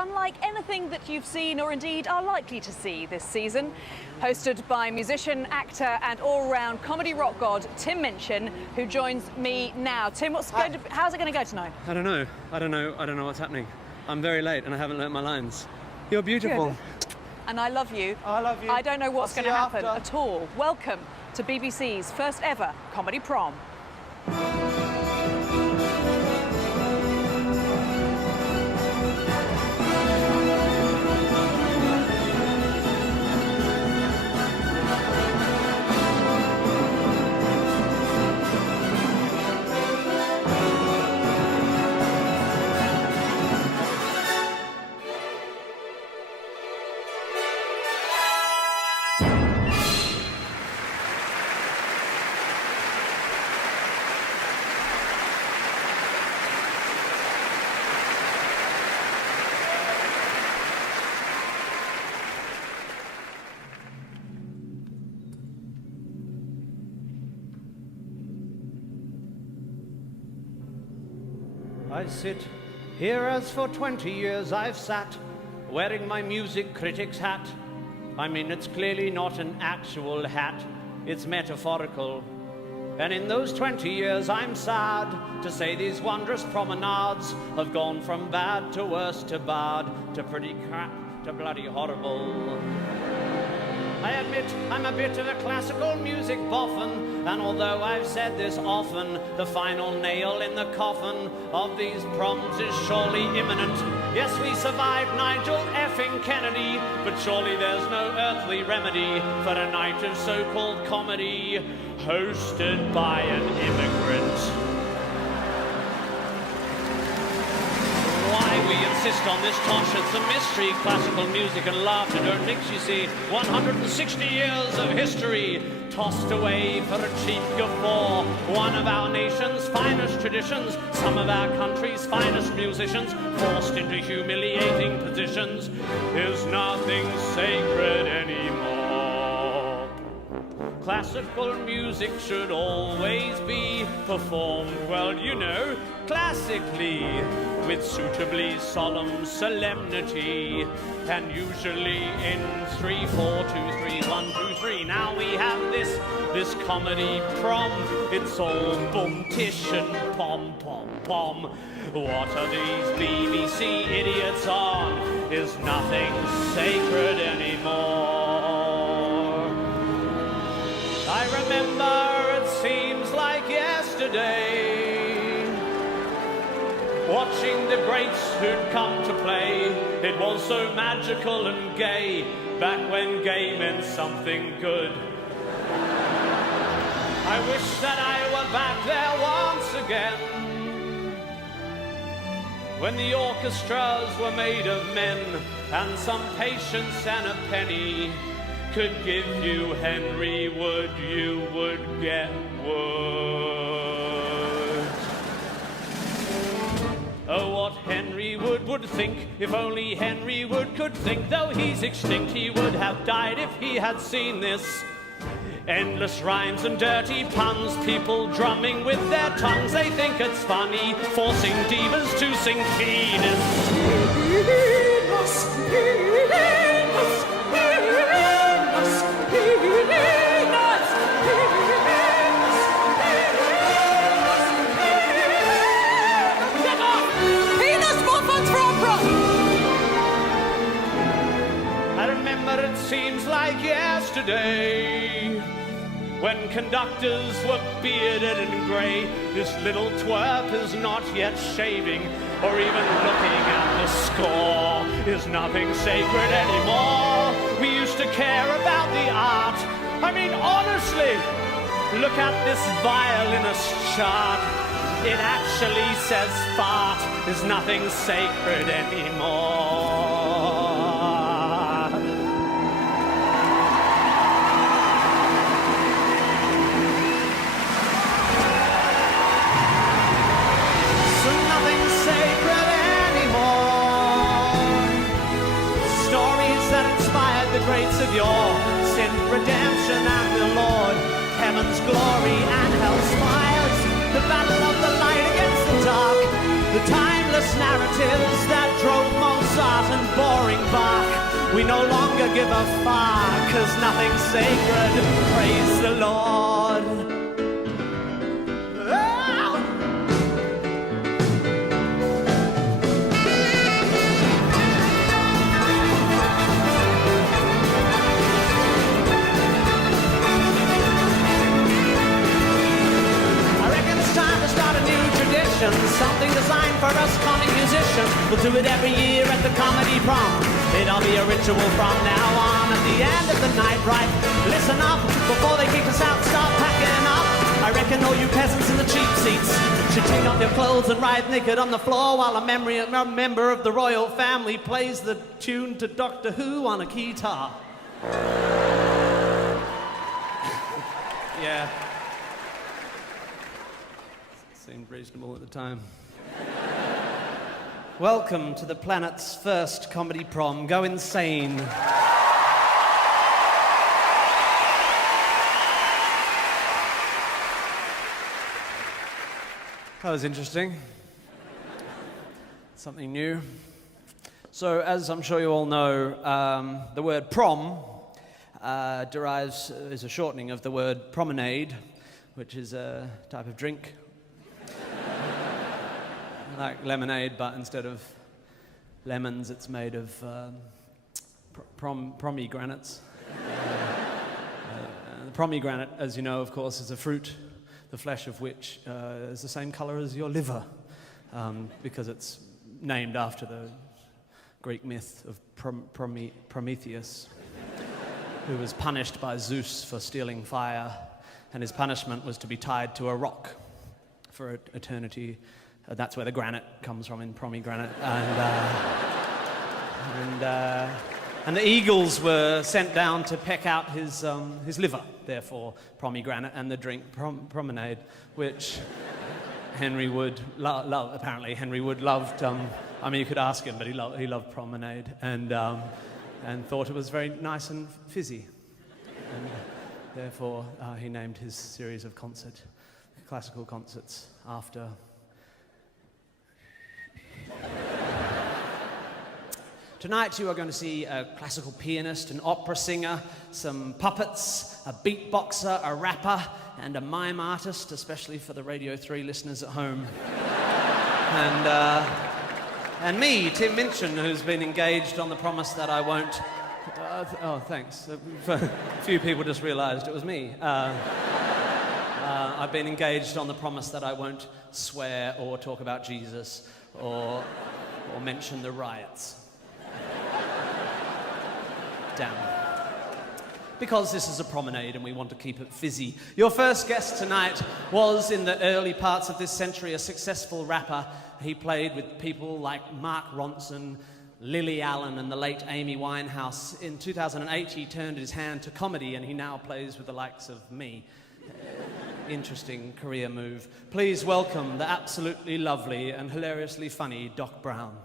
Unlike anything that you've seen or indeed are likely to see this season, hosted by musician, actor and all-round comedy rock god Tim Minchin, who joins me now. Tim, how's it going to go tonight? I don't know what's happening. I'm very late and I haven't learnt my lines. You're beautiful. Good. And I love you. I love you. I don't know what's going to happen after. at all. Welcome to BBC's first ever comedy prom. I sit here as for 20 years I've sat, wearing my music critic's hat. I mean, it's clearly not an actual hat, it's metaphorical. And in those 20 years I'm sad to say these wondrous promenades have gone from bad to worse to bad to pretty crap to bloody horrible. I admit I'm a bit of a classical music boffin, and although I've said this often, the final nail in the coffin of these proms is surely imminent. Yes, we survived Nigel effing Kennedy, but surely there's no earthly remedy for a night of so-called comedy hosted by an immigrant. Why we insist on this tosh, it's a mystery. Classical music and laughter don't mix, you see. 160 years of history tossed away for a cheap guffaw. One of our nation's finest traditions, some of our country's finest musicians forced into humiliating positions. There's nothing sacred anymore. Classical music should always be performed, well, you know, classically, with suitably solemn solemnity, and usually in 3, 4, 2, 3, 1, 2, 3. Now we have this comedy prom. It's all boom, tish and pom, pom, pom. What are these BBC idiots on? Is nothing sacred anymore? I remember, it seems like yesterday, watching the greats who'd come to play. It was so magical and gay, back when gay meant something good. I wish that I were back there once again, when the orchestras were made of men, and some patience and a penny could give you Henry Wood, you would get wood. Oh, what Henry Wood would think, if only Henry Wood could think. Though he's extinct, he would have died if he had seen this. Endless rhymes and dirty puns, people drumming with their tongues. They think it's funny, forcing divas to sing penis. It seems like yesterday, when conductors were bearded and grey. This little twerp is not yet shaving, or even looking at the score. Is nothing sacred anymore? We used to care about the art. I mean, honestly, look at this violinist chart. It actually says fart. Is nothing sacred anymore? The greats of yore, sin, redemption, and the Lord, heaven's glory and hell's fires, the battle of the light against the dark, the timeless narratives that drove most sot and boring bark. We no longer give a fuck, 'cause nothing's sacred, praise the Lord. Oh! I reckon it's time to start a new tradition, something designed for us comic musicians. We'll do it every year at the comedy prom. It'll be a ritual from now on. At the end of the night, right? Listen up, before they kick us out, start packing up. I reckon all you peasants in the cheap seats should take off your clothes and ride naked on the floor while a member of the royal family plays the tune to Doctor Who on a guitar. Yeah. Seemed reasonable at the time. Welcome to the planet's first comedy prom. Go insane. That was interesting. Something new. So, as I'm sure you all know, the word prom is a shortening of the word promenade, which is a type of drink. Like lemonade, but instead of lemons, it's made of pomegranates. The pomegranate, as you know, of course, is a fruit, the flesh of which is the same color as your liver, because it's named after the Greek myth of Prometheus, who was punished by Zeus for stealing fire, and his punishment was to be tied to a rock for eternity. That's where the granite comes from, in pomegranate. And the eagles were sent down to peck out his liver, therefore pomegranate, and the drink promenade, which Henry Wood apparently Henry Wood loved. I mean, you could ask him, but he loved promenade, and thought it was very nice and fizzy. And therefore, he named his series of classical concerts after. Tonight you are going to see a classical pianist, an opera singer, some puppets, a beatboxer, a rapper, and a mime artist, especially for the Radio 3 listeners at home. And me, Tim Minchin, who's been engaged on the promise that I won't... oh, thanks. A few people just realised it was me. I've been engaged on the promise that I won't swear or talk about Jesus or mention the riots. Down. Because this is a promenade and we want to keep it fizzy. Your first guest tonight was, in the early parts of this century, a successful rapper. He played with people like Mark Ronson, Lily Allen, and the late Amy Winehouse. In 2008, he turned his hand to comedy, and he now plays with the likes of me. Interesting career move. Please welcome the absolutely lovely and hilariously funny Doc Brown.